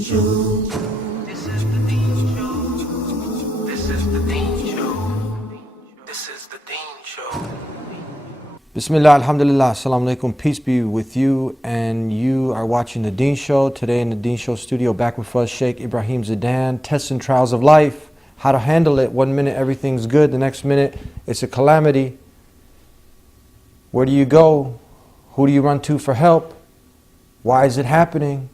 Dean Show. This is the Dean Show. This is the Dean Show. This is the Dean Show. Bismillah, alhamdulillah, assalamu alaikum, peace be with you, and you are watching the Dean Show. Today in the Dean Show studio, back with us, Sheikh Ibrahim Zidan, tests and trials of life, how to handle it. 1 minute everything's good, the next minute it's a calamity. Where do you go? Who do you run to for help? Why is it happening?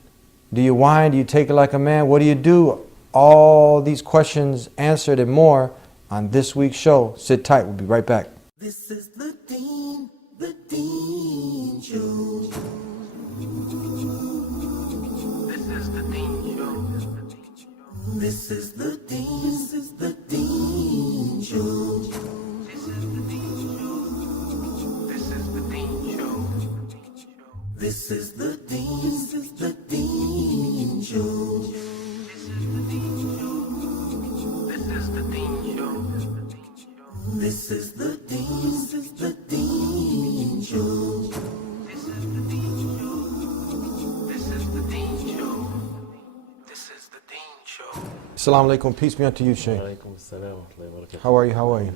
Do you whine? Do you take it like a man? What do you do? All these questions answered and more on this week's show. Sit tight, we'll be right back. This is the Dean Show. This is the Dean Show. This is the Dean Show. This is the Dean Show. This is the Dean Show. This is the Dean Show. This is the Dean Show. This is the Dean Show. This is the Dean Show. This is the Dean Show. This is the Dean Show. This is the Dean Show. Assalamu alaikum, peace be unto you, Sheikh. How are you? How are you?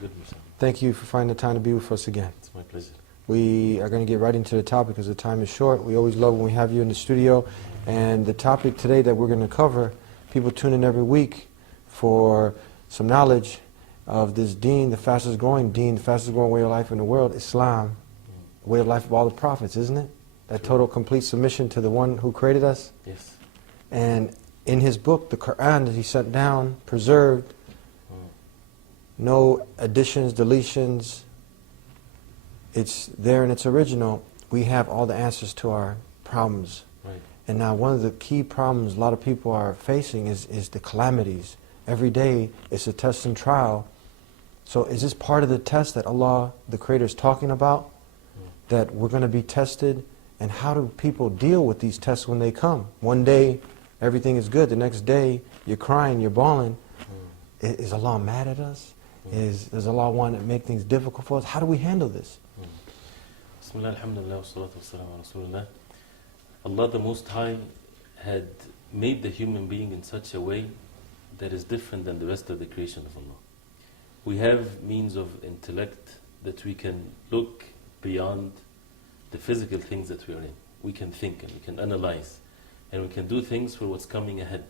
Good. Thank you for finding the time to be with us again. It's my pleasure. We are going to get right into the topic because the time is short. We always love when we have you in the studio. And the topic today that we're going to cover, people tune in every week for some knowledge of this deen, the fastest growing way of life in the world, Islam, the way of life of all the prophets, isn't it? That total complete submission to the one who created us. Yes. And in his book, the Quran, that he sent down, preserved, no additions, deletions, it's there in its original. We have all the answers to our problems. Right. And now one of the key problems a lot of people are facing is the calamities. Every day it's a test and trial. So is this part of the test that Allah, the Creator, is talking about? That we're going to be tested? And how do people deal with these tests when they come? One day everything is good. The next day you're crying, you're bawling. Is Allah mad at us? Does Allah want to make things difficult for us? How do we handle this? Bismillah, alhamdulillah, wa salatu wa salam ala Rasulullah. Allah the Most High had made the human being in such a way that is different than the rest of the creation of Allah. We have means of intellect that we can look beyond the physical things that we are in. We can think and we can analyze and we can do things for what's coming ahead.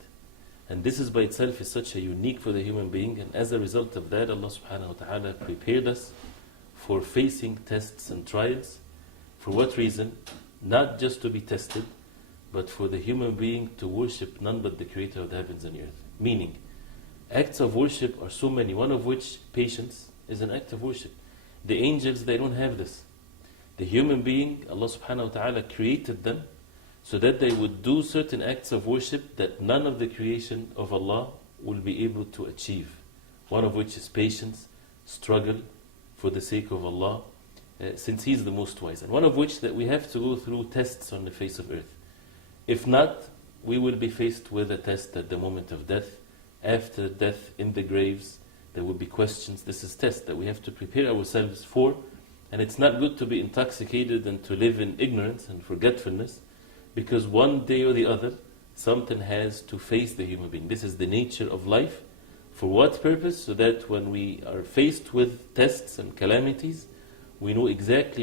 And this is by itself is such a unique for the human being, and as a result of that, Allah subhanahu wa ta'ala prepared us for facing tests and trials. For what reason? Not just to be tested, but for the human being to worship none but the Creator of the heavens and the earth. Meaning, acts of worship are so many, one of which, patience, is an act of worship. The angels, they don't have this. The human being, Allah subhanahu wa ta'ala created them so that they would do certain acts of worship that none of the creation of Allah will be able to achieve. One of which is patience, struggle for the sake of Allah, since He is the most wise. And one of which that we have to go through tests on the face of earth. If not, we will be faced with a test at the moment of death. After death, in the graves, there will be questions. This is test that we have to prepare ourselves for. And it's not good to be intoxicated and to live in ignorance and forgetfulness, because one day or the other, something has to face the human being. This is the nature of life. For what purpose? So that when we are faced with tests and calamities, we know exactly what